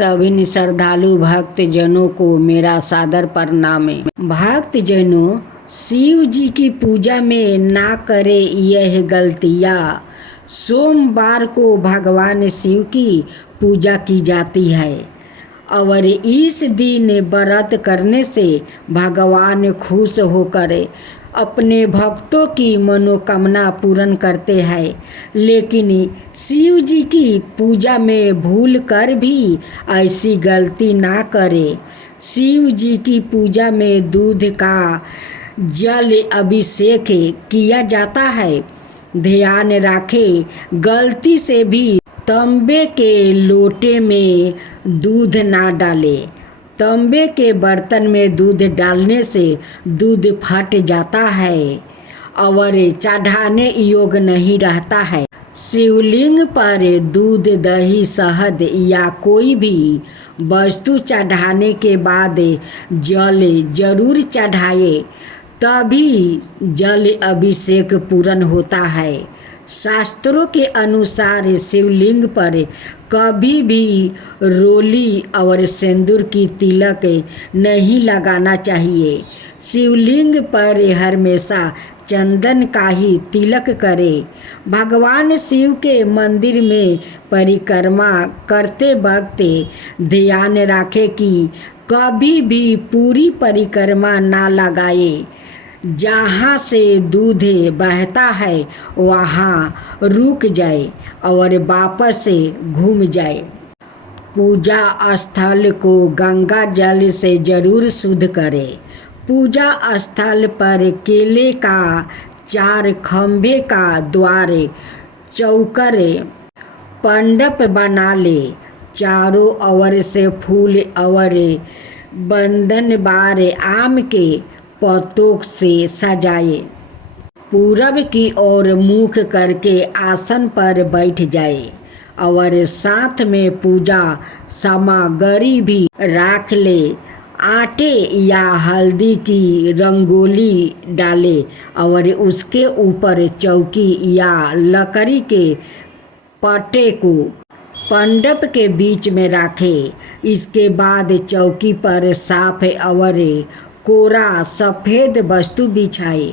सभी श्रद्धालु भक्त जनों को मेरा सादर प्रणाम। भक्त जनों, शिव जी की पूजा में ना करे यह गलतियाँ। सोमवार को भगवान शिव की पूजा की जाती है और इस दिन व्रत करने से भगवान खुश होकर अपने भक्तों की मनोकामना पूर्ण करते हैं। लेकिन शिव जी की पूजा में भूल कर भी ऐसी गलती ना करें। शिव जी की पूजा में दूध का जल अभिषेक किया जाता है। ध्यान रखें, गलती से भी तांबे के लोटे में दूध ना डालें। तांबे के बर्तन में दूध डालने से दूध फट जाता है और चढ़ाने योग्य नहीं रहता है। शिवलिंग पर दूध, दही, शहद या कोई भी वस्तु चढ़ाने के बाद जल जरूर चढ़ाए, तभी जल अभिषेक पूर्ण होता है। शास्त्रों के अनुसार शिवलिंग पर कभी भी रोली और सिंदूर की तिलक नहीं लगाना चाहिए। शिवलिंग पर हमेशा चंदन का ही तिलक करें। भगवान शिव के मंदिर में परिक्रमा करते वक्त ध्यान रखें कि कभी भी पूरी परिक्रमा ना लगाए। जहाँ से दूध बहता है वहाँ रुक जाए और वापस घूम जाए। पूजा स्थल को गंगा जल से जरूर शुद्ध करें। पूजा स्थल पर केले का 4 खंभे का द्वार, चौकर, मंडप बना ले। चारों ओर से फूल और बंधन बार आम के पत्तों से सजाए। पूरब की ओर मुख करके आसन पर बैठ जाए और साथ में पूजा सामग्री भी रख ले। आटे या हल्दी की रंगोली डाले और उसके ऊपर चौकी या लकड़ी के पट्टे को मंडप के बीच में रखें। इसके बाद चौकी पर साफ और कोरा सफ़ेद वस्तु बिछाए।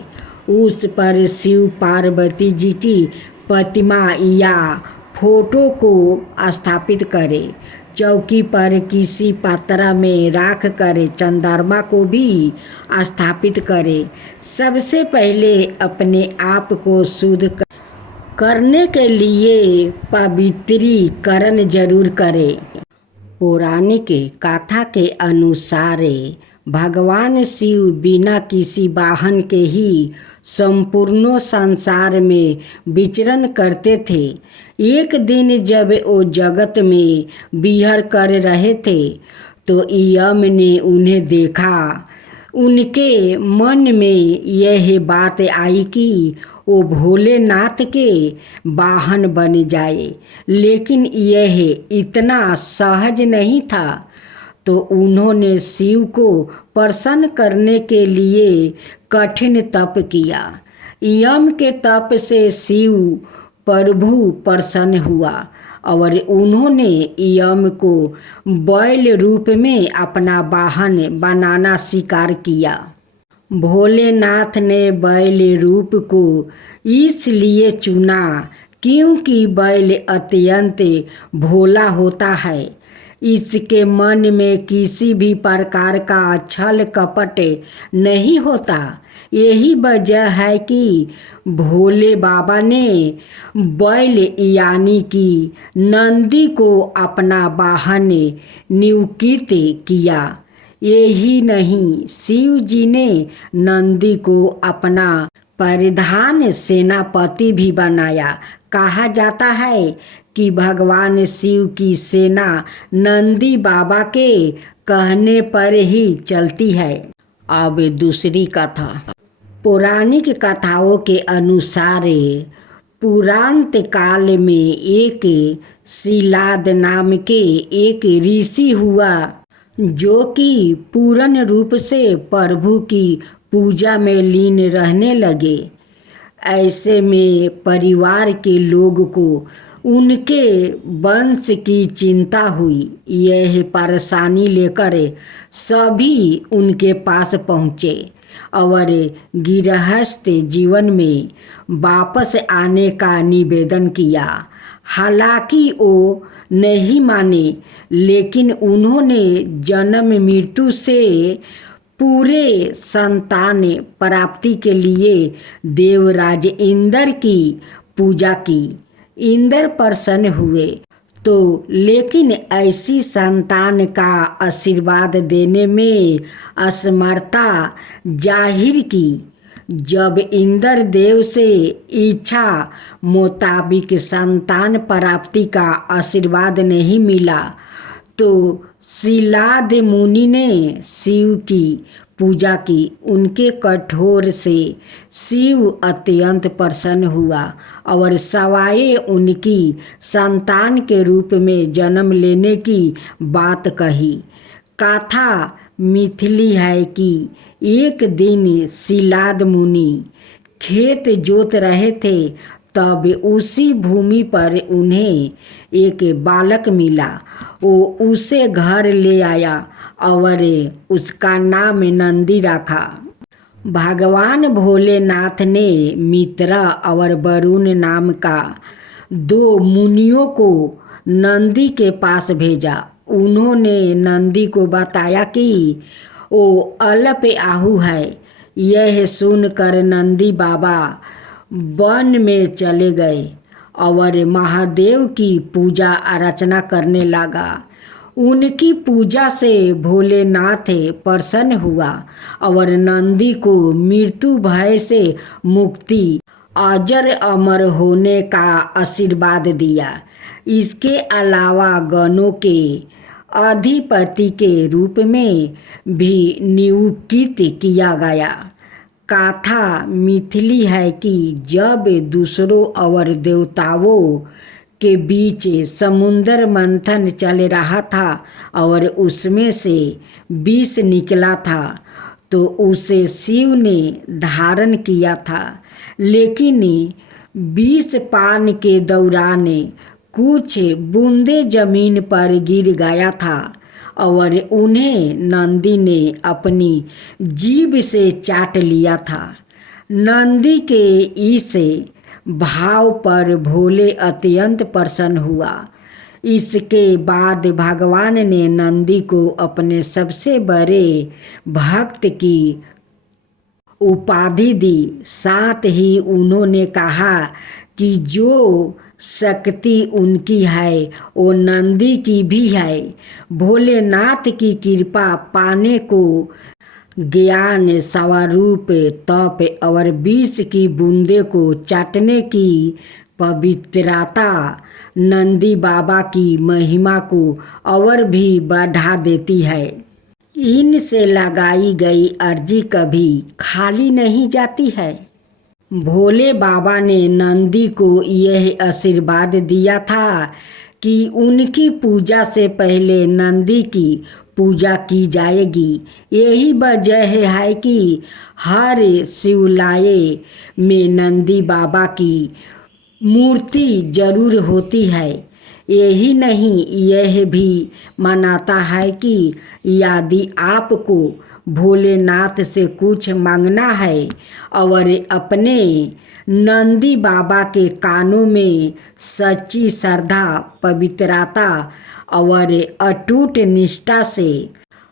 उस पर शिव पार्वती जी की प्रतिमा या फोटो को स्थापित करें। चौकी पर किसी पात्र में रख कर चंद्रमा को भी स्थापित करें। सबसे पहले अपने आप को शुद्ध करने के लिए पवित्रीकरण जरूर करें। पौराणिक कथा के अनुसार भगवान शिव बिना किसी वाहन के ही संपूर्ण संसार में विचरण करते थे। एक दिन जब वो जगत में विहर कर रहे थे तो यम ने उन्हें देखा। उनके मन में यह बात आई कि वो भोलेनाथ के वाहन बन जाए, लेकिन यह इतना सहज नहीं था। तो उन्होंने शिव को प्रसन्न करने के लिए कठिन तप किया। यम के तप से शिव प्रभु प्रसन्न हुआ और उन्होंने यम को बैल रूप में अपना वाहन बनाना स्वीकार किया। भोलेनाथ ने बैल रूप को इसलिए चुना क्योंकि बैल अत्यंत भोला होता है। इसके मन में किसी भी प्रकार का छल कपट नहीं होता। यही वजह है कि भोले बाबा ने बैल यानी कि नंदी को अपना वाहन नियुक्त किया। यही नहीं, शिव जी ने नंदी को अपना प्रधान सेनापति भी बनाया। कहा जाता है कि भगवान शिव की सेना नंदी बाबा के कहने पर ही चलती है। अब दूसरी कथा। पौराणिक कथाओं के अनुसार पुरांत काल में एक शिलाद नाम के एक ऋषि हुआ जो कि पूर्ण रूप से प्रभु की पूजा में लीन रहने लगे। ऐसे में परिवार के लोग को उनके वंश की चिंता हुई। यह परेशानी लेकर सभी उनके पास पहुँचे और गृहस्थ जीवन में वापस आने का निवेदन किया। हालांकि वो नहीं माने, लेकिन उन्होंने जन्म मृत्यु से पूरे संतान प्राप्ति के लिए देवराज इंद्र की पूजा की। इंद्र प्रसन्न हुए तो लेकिन ऐसी संतान का आशीर्वाद देने में असमर्थता जाहिर की। जब इंद्र देव से इच्छा मुताबिक संतान प्राप्ति का आशीर्वाद नहीं मिला तो शिलाद मुनि ने शिव की पूजा की। उनके कठोर से शिव अत्यंत प्रसन्न हुआ और सवाए उनकी संतान के रूप में जन्म लेने की बात कही। कथा मिथिली है कि एक दिन शिलाद मुनि खेत जोत रहे थे, तब उसी भूमि पर उन्हें एक बालक मिला। वो उसे घर ले आया और उसका नाम नंदी रखा। भगवान भोलेनाथ ने मित्रा और वरुण नाम का 2 मुनियों को नंदी के पास भेजा। उन्होंने नंदी को बताया कि वो अल्प आहु है। यह सुनकर नंदी बाबा वन में चले गए और महादेव की पूजा अर्चना करने लगा। उनकी पूजा से भोलेनाथ प्रसन्न हुआ और नंदी को मृत्यु भय से मुक्ति, अजर अमर होने का आशीर्वाद दिया। इसके अलावा गणों के अधिपति के रूप में भी नियुक्त किया गया। कथा मिथिली है कि जब दूसरों और देवताओं के बीच समुद्र मंथन चल रहा था और उसमें से विष निकला था तो उसे शिव ने धारण किया था। लेकिन विष पान के दौरान कुछ बूंदे जमीन पर गिर गया था और उन्हें नंदी ने अपनी जीभ से चाट लिया था। नंदी के इस भाव पर भोले अत्यंत प्रसन्न हुआ। इसके बाद भगवान ने नंदी को अपने सबसे बड़े भक्त की उपाधि दी। साथ ही उन्होंने कहा कि जो शक्ति उनकी है वो नंदी की भी है। भोलेनाथ की कृपा पाने को ज्ञान, स्वरूप, तप और विष की बूंदे को चाटने की पवित्रता नंदी बाबा की महिमा को और भी बढ़ा देती है। इनसे लगाई गई अर्जी कभी खाली नहीं जाती है। भोले बाबा ने नंदी को यह आशीर्वाद दिया था कि उनकी पूजा से पहले नंदी की पूजा की जाएगी। यही वजह है कि हर शिवालय में नंदी बाबा की मूर्ति जरूर होती है। यही नहीं, यह भी मानता है कि यदि आपको भोलेनाथ से कुछ मांगना है और अपने नंदी बाबा के कानों में सच्ची श्रद्धा, पवित्रता और अटूट निष्ठा से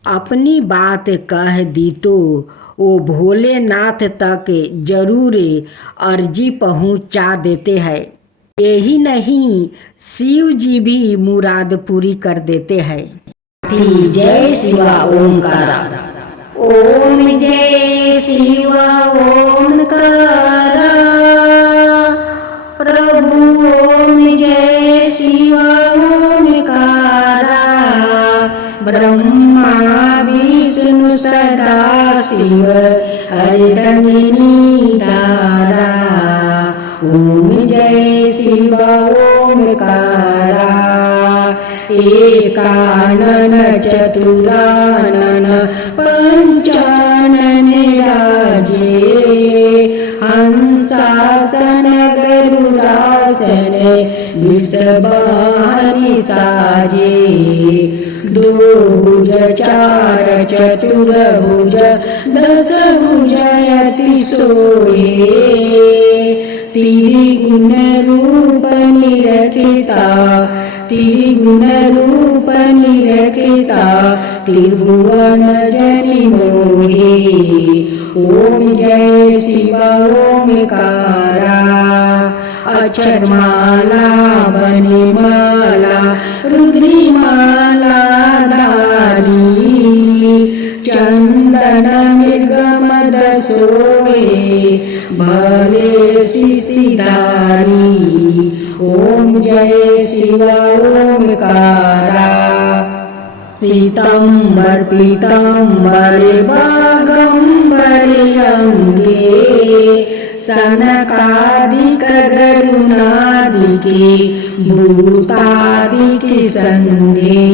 अपनी बात कह दी तो वो भोलेनाथ तक जरूर अर्जी पहुंचा देते हैं। यही नहीं, शिव जी भी मुराद पूरी कर देते हैं। जय शिवा ओमकारा। ओम जय शिवा ओमकारा। प्रभु ओम जय शिवा ओमकारा। ब्रह्मा विष्णु सदा शिव हरितमिनी दारा। ओम जय शिवा ओमकारा। एकानन चतुरानन पंचानन राजे। हंसा सिंहासन बिसबाहनि साजे। दो भुज चार चतुर्भुज दस भुज अति सोहे। त्रिगुण रूप निरखिता त्रिगुण रूप निरखिता त्रिभुवन जनि मोहे। ओम जय शिव ओमकारा। अक्षरमाला बनिमाला रुद्रिमाला धारी। चंदन मृगमद सोहे भले शिशिधारी। ओम जय शिव ओमकारा। सीतंबर पीतांबर बागंबर अंगे। सनकादिक गरुणादिके भूतादिके संगे।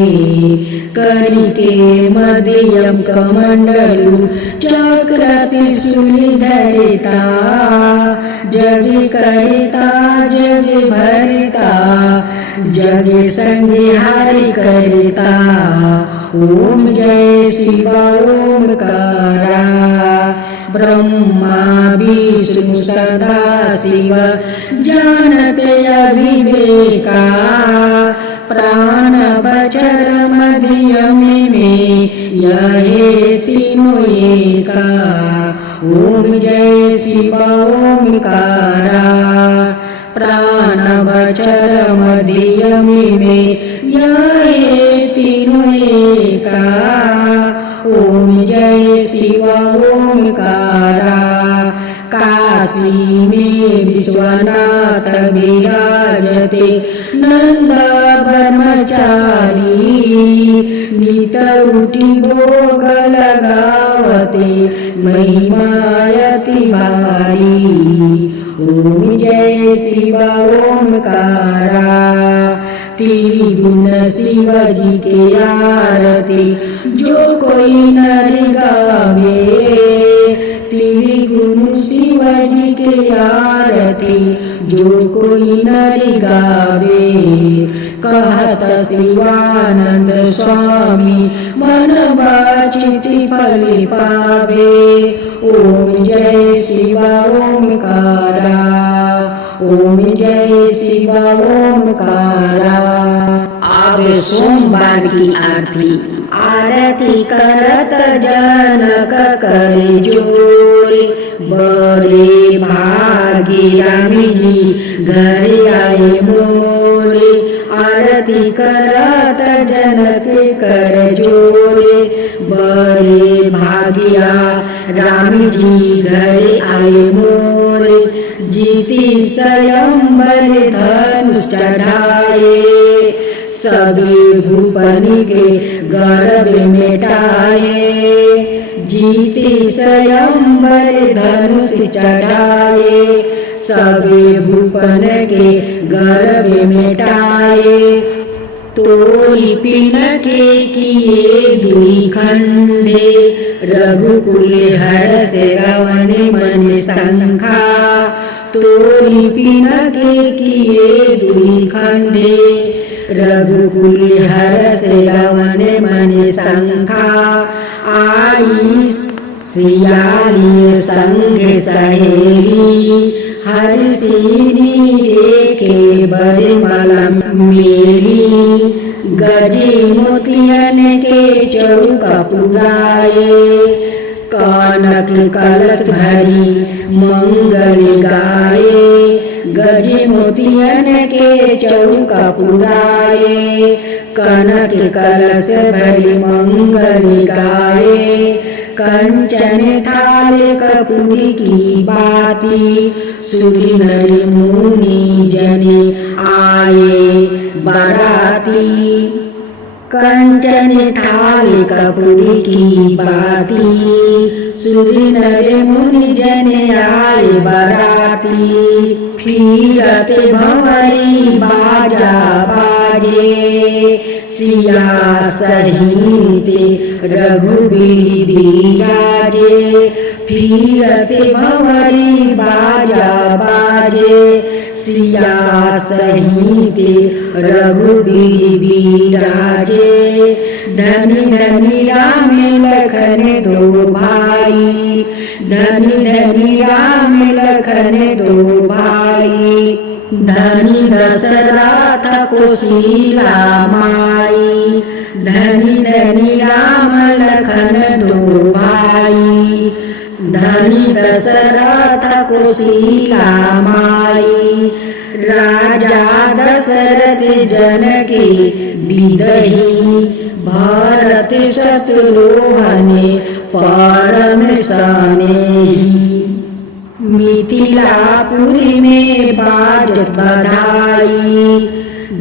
करिके मदीयं कमंडलु चक्र त्रिशूलधरिता। जगि करिता जगि भरिता जगि संहारि करिता। ओम जय शिव ओमकारा। ब्रह्मा विष्णु सदा शिव जानते अविवेका। प्राण वचर मध्यमे में यहे तीनों एका। ओम जय शिव ओमकारा। प्राण वचर मध्यमे में यहे तीनों एका। ओम जय शिव ओमकारा। काशी में विश्वनाथ विराजते नंद ब्रह्मचारी। नित उठी भोग लगावते महिमायति भारी। ओम जय शिव ओमकारा। त्रिगुण शिव जी के आरती जो कोई नर गावे। त्रिगुण शिव जी के आरती जो कोई नर गावे। कहत शिवानंद स्वामी मन वांछित फल पावे। ओम जय शिव ओमकारा। ओम जय शिव ओमकारा। अब सोमवार की आरती। आरती करत जनक कर जोरे। बड़े भागी रामी जी घर आए मोरे। आरती करत जनक कर जोरे। बड़े भागिया रामी जी घर आए मोरे। जीती स्वयंवर धनुष चढ़ाए। सभी भूपन के गर्भ मिटाए। जीती स्वयंवर धनुष चढ़ाए। सभी भूपन के गर्भ मिटाए। तोरी पिन के किए दुई खंडे। रघुकुल हर्ष रवन मन शंखा। तोरी पिन के किए दुई खंडे। रघुकुल हर्ष रवन मन शंखा। आई सियाली संग सहेली। हर्षिनी रे के बरमाला मेली। गजी मोतियन के चौका पुराए। कानक कलश भरी मंगल गाए। गज मोतियन के चौका पुराए। कनक कलश भरी मंगल गाए। कंचन थाल कपूर की बाती। सुधि नर मुनि जने आए बराती। कंचन थाल कपूर की बाती। सुधि नर मुनि जने आए बराती। फिरत भंवरी बाजा बाजे। सिया सहित रघुबीर बिराजे। फिरत भंवरी बाजा बाजे। सिया सहित रघुबीर बिराजे। धनी धनी राम लखन दो भाई, धनी धनी राम लखन दो भाई। धनी दशरथ कोशिला माई, धनी धनी राम लखन दो भाई। धनी दशरथ कोशिला माई, राजा दशरथ जनके बिदही। भरत शत्रुघ्न परम स्नेही, मिथिलापुरी में बाजत बधाई।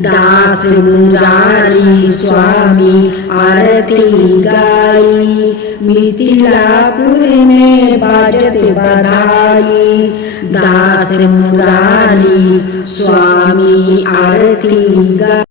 दास मुरारी स्वामी आरती गाई, मिथिलापुरी में बाजत बधाई। दास मुरारी स्वामी आरती गाई।